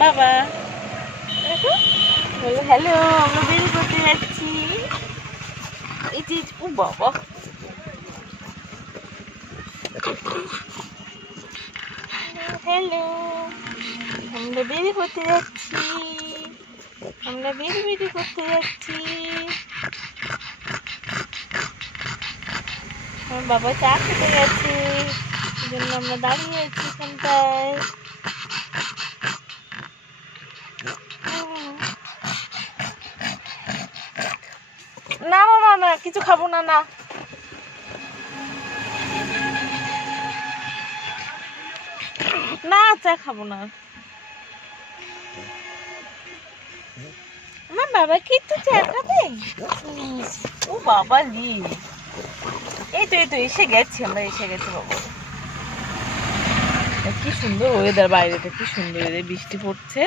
বাবা। হ্যালো আমরা বেরিয়ে করতে যাচ্ছি। এই যে, ও বাবা। হ্যালো আমরা বেরি করতে যাচ্ছি। আমরা বেরি বেরি করতে যাচ্ছি। আমার বাবা চা খেতে গেছে। এই জন্য আমরা দাঁড়িয়ে আছি এখানটায়। না মামা না কিছু খাব না না। না, চা খাব না। আমার বাবা কি ও বাবা লি এই তো এই তো, এসে গেছি আমরা, এসে গেছি কি সুন্দর ওয়েদার সুন্দর বৃষ্টি পড়ছে।